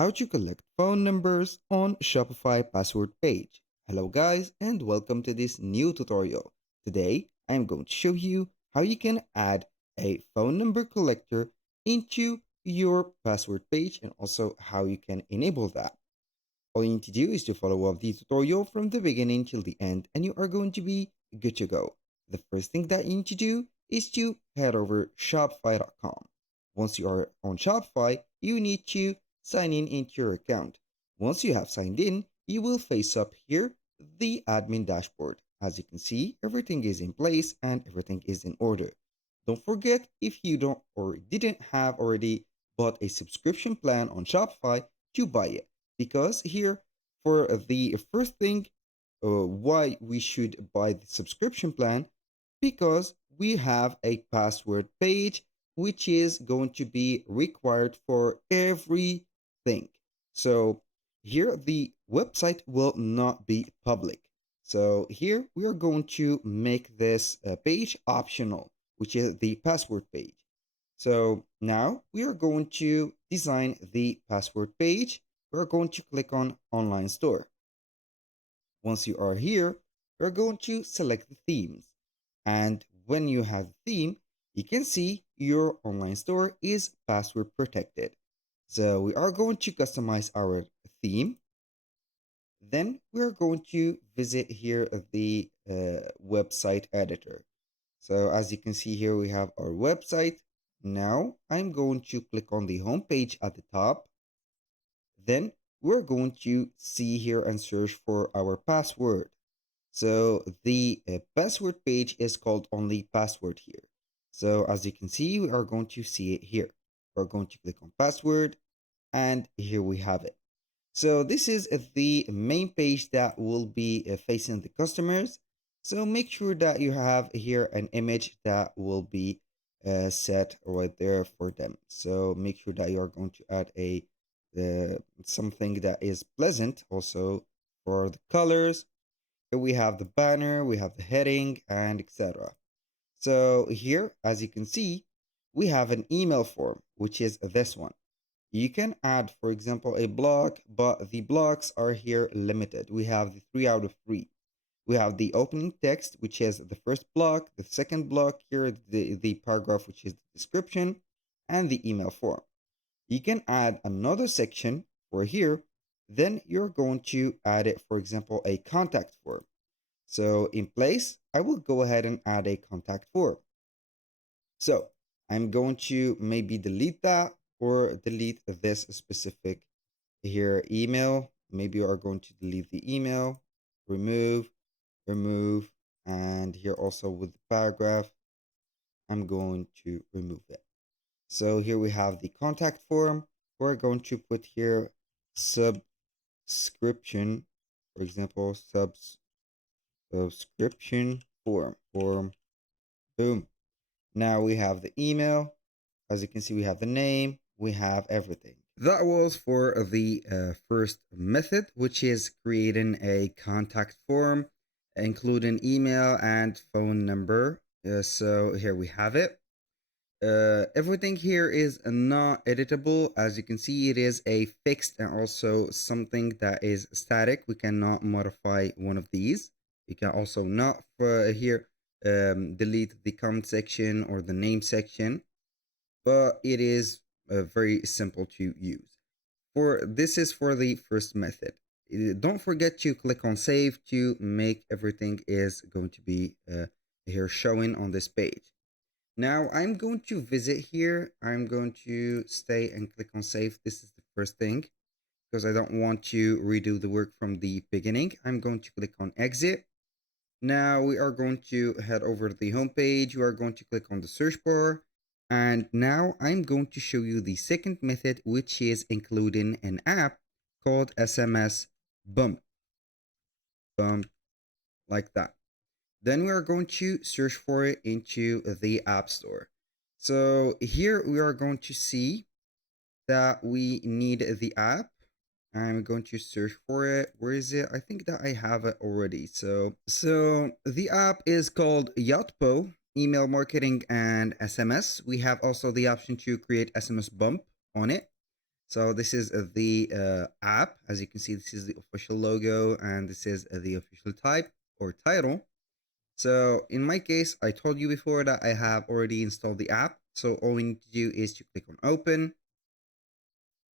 How to collect phone numbers on Shopify Password Page. Hello guys and welcome to this new tutorial. Today I am going to show you how you can add a phone number collector into your password page and also how you can enable that. All you need to do is to follow up the tutorial from the beginning till the end and you are going to be good to go. The first thing that you need to do is to head over shopify.com. Once you are on Shopify, you need to sign in into your account. Once you have signed in, you will face up here the admin dashboard. As you can see, everything is in place and everything is in order. Don't forget, if you don't or didn't have already bought a subscription plan on Shopify, to buy it, because here for the first thing, why we should buy the subscription plan, because we have a password page which is going to be required for everything. So here the website will not be public. So here we are going to make this page optional, which is the password page. So now we are going to design the password page. We're going to click on online store. Once you are here, we're going to select the themes. And when you have the theme, you can see your online store is password protected. So we are going to customize our theme. Then we're going to visit here the website editor. So as you can see here, we have our website. Now I'm going to click on the home page at the top. Then we're going to see here and search for our password. So the password page is called only password here. So as you can see, we are going to see it here. We're going to click on password and here we have it. So this is the main page that will be facing the customers. So make sure that you have here an image that will be set right there for them. So make sure that you are going to add a something that is pleasant also for the colors. Here we have the banner, we have the heading, and etc. So here, as you can see, we have an email form, which is this one. You can add, for example, a block, but the blocks are here limited. We have the 3 out of 3. We have the opening text, which is the first block, the second block here, the paragraph, which is the description, and the email form. You can add another section for here, then you're going to add it, for example, a contact form. So in place, I will go ahead and add a contact form. So I'm going to maybe delete that or delete this specific here email. Maybe you are going to delete the email, remove, and here also with the paragraph, I'm going to remove it. So here we have the contact form. We're going to put here subscription, for example, subscription form, boom. Now we have the email. As you can see, we have the name, we have everything. That was for the first method, which is creating a contact form, including email and phone number. So here we have it. Everything here is not editable. As you can see, it is a fixed and also something that is static. We cannot modify one of these. You can also not here delete the comment section or the name section, but it is very simple to use. This is for the first method. Don't forget to click on save to make everything is going to be here showing on this page. Now I'm going to visit here. I'm going to stay and click on save. This is the first thing because I don't want to redo the work from the beginning. I'm going to click on exit. Now we are going to head over to the home page. You are going to click on the search bar. And now I'm going to show you the second method, which is including an app called SMSBump. Bump, like that. Then we are going to search for it into the App Store. So here we are going to see that we need the app. I'm going to search for it. Where is it? I think that I have it already. So the app is called Yotpo, email marketing and SMS. We have also the option to create SMS bump on it. So this is the app. As you can see, this is the official logo and this is the official type or title. So in my case, I told you before that I have already installed the app. So all we need to do is to click on open.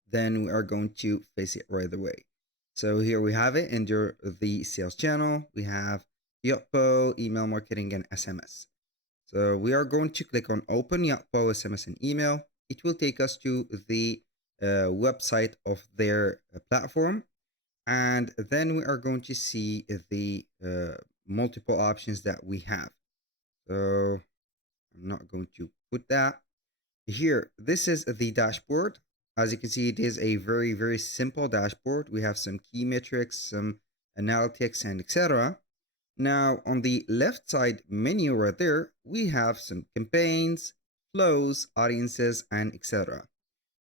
Then we are going to face it right away. So here we have it under the sales channel. We have Yotpo, email marketing, and SMS. So we are going to click on open Yotpo, SMS, and email. It will take us to the website of their platform. And then we are going to see the multiple options that we have. So I'm not going to put that here. This is the dashboard. As you can see, it is a very, very simple dashboard. We have some key metrics, some analytics, and etc. Now, on the left side menu right there, we have some campaigns, flows, audiences, and etc.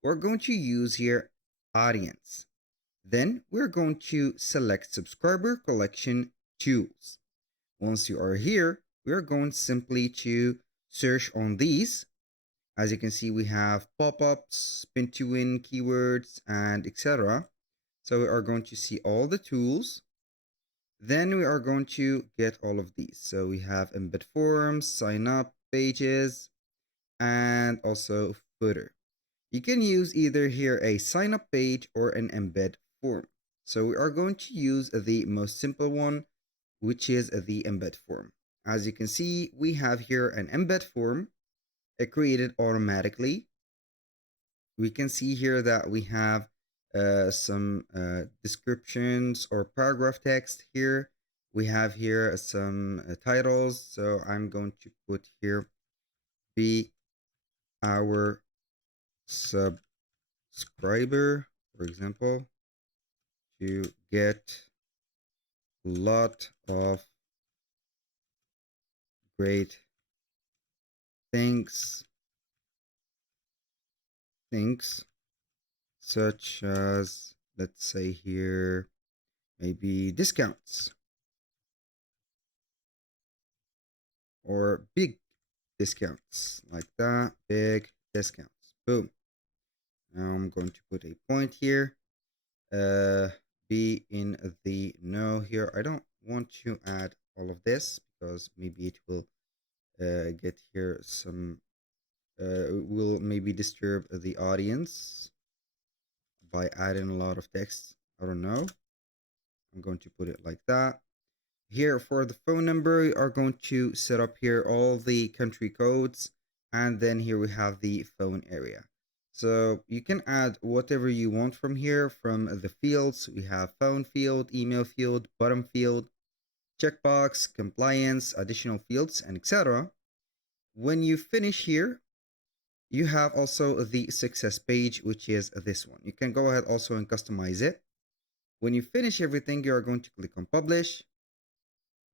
We're going to use here audience. Then we're going to select subscriber collection tools. Once you are here, we are going simply to search on these. As you can see, we have pop-ups, spin to win, keywords, and etc. So we are going to see all the tools. Then we are going to get all of these. So we have embed forms, sign up pages, and also footer. You can use either here a sign up page or an embed form. So we are going to use the most simple one, which is the embed form. As you can see, we have here an embed form created automatically. We can see here that we have some descriptions or paragraph text here. We have here some titles. So I'm going to put here, be our subscriber, for example, to get a lot of great things such as, let's say here, maybe discounts or big discounts, like that, big discounts. Boom. Now I'm going to put a point here. Be in the know here. I don't want to add all of this because maybe it will get here some will maybe disturb the audience by adding a lot of text. I don't know. I'm going to put it like that. Here for the phone number, we are going to set up here all the country codes, and then here we have the phone area. So you can add whatever you want from here. From the fields, we have phone field, email field, bottom field, checkbox, compliance, additional fields, and etc. When you finish here, you have also the success page, which is this one. You can go ahead also and customize it. When you finish everything, you are going to click on publish.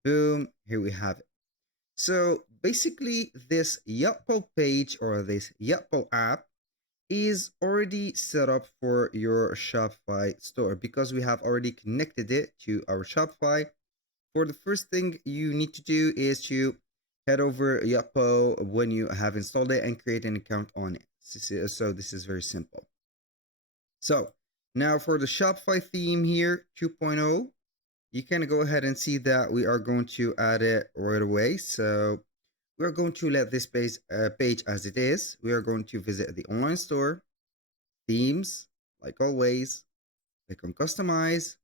Boom, here we have it. So basically, this Yotpo page or this Yotpo app is already set up for your Shopify store because we have already connected it to our Shopify. For the first thing you need to do is to head over Yotpo when you have installed it and create an account on it. So this is very simple. So now for the Shopify theme here, 2.0, you can go ahead and see that we are going to add it right away. So we're going to let this page as it is. We are going to visit the online store, themes, like always, click on customize.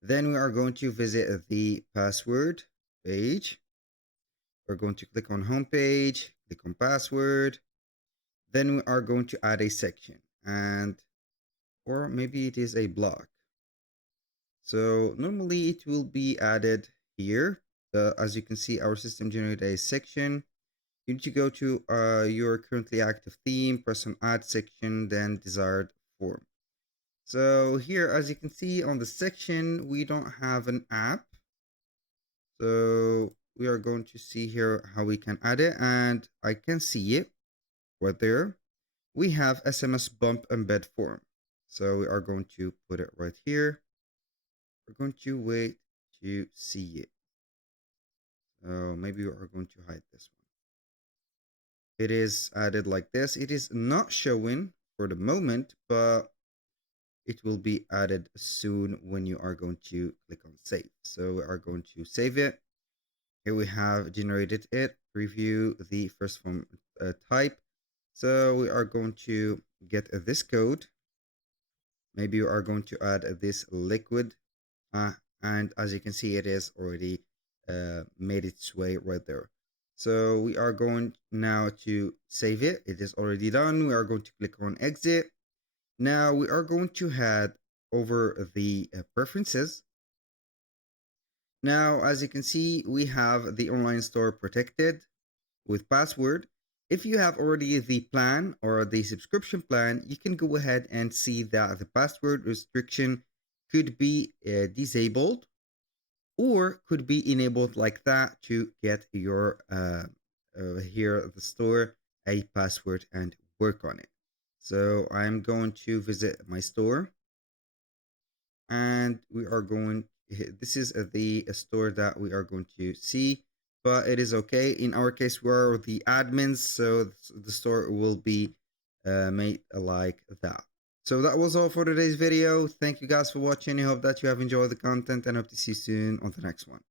Then we are going to visit the password page. We're going to click on home page, click on password. Then we are going to add a section, and or maybe it is a block. So normally it will be added here. As you can see, our system generated a section. You need to go to your currently active theme, press on add section, then desired form. So here, as you can see on the section, we don't have an app. So we are going to see here how we can add it, and I can see it right there. We have SMSBump embed form. So we are going to put it right here. We're going to wait to see it. So maybe we are going to hide this one. It is added like this. It is not showing for the moment, but it will be added soon when you are going to click on save. So we are going to save it. Here we have generated it, preview the first form type. So we are going to get this code. Maybe you are going to add this liquid. And as you can see, it is already made its way right there. So we are going now to save it. It is already done. We are going to click on exit. Now we are going to head over the preferences. Now, as you can see, we have the online store protected with password. If you have already the plan or the subscription plan, you can go ahead and see that the password restriction could be disabled or could be enabled like that to get your here at the store a password and work on it. So I'm going to visit my store, and we are going, this is the store that we are going to see, but it is okay. In our case, we're the admins, so the store will be made like that. So that was all for today's video. Thank you guys for watching. I hope that you have enjoyed the content and hope to see you soon on the next one.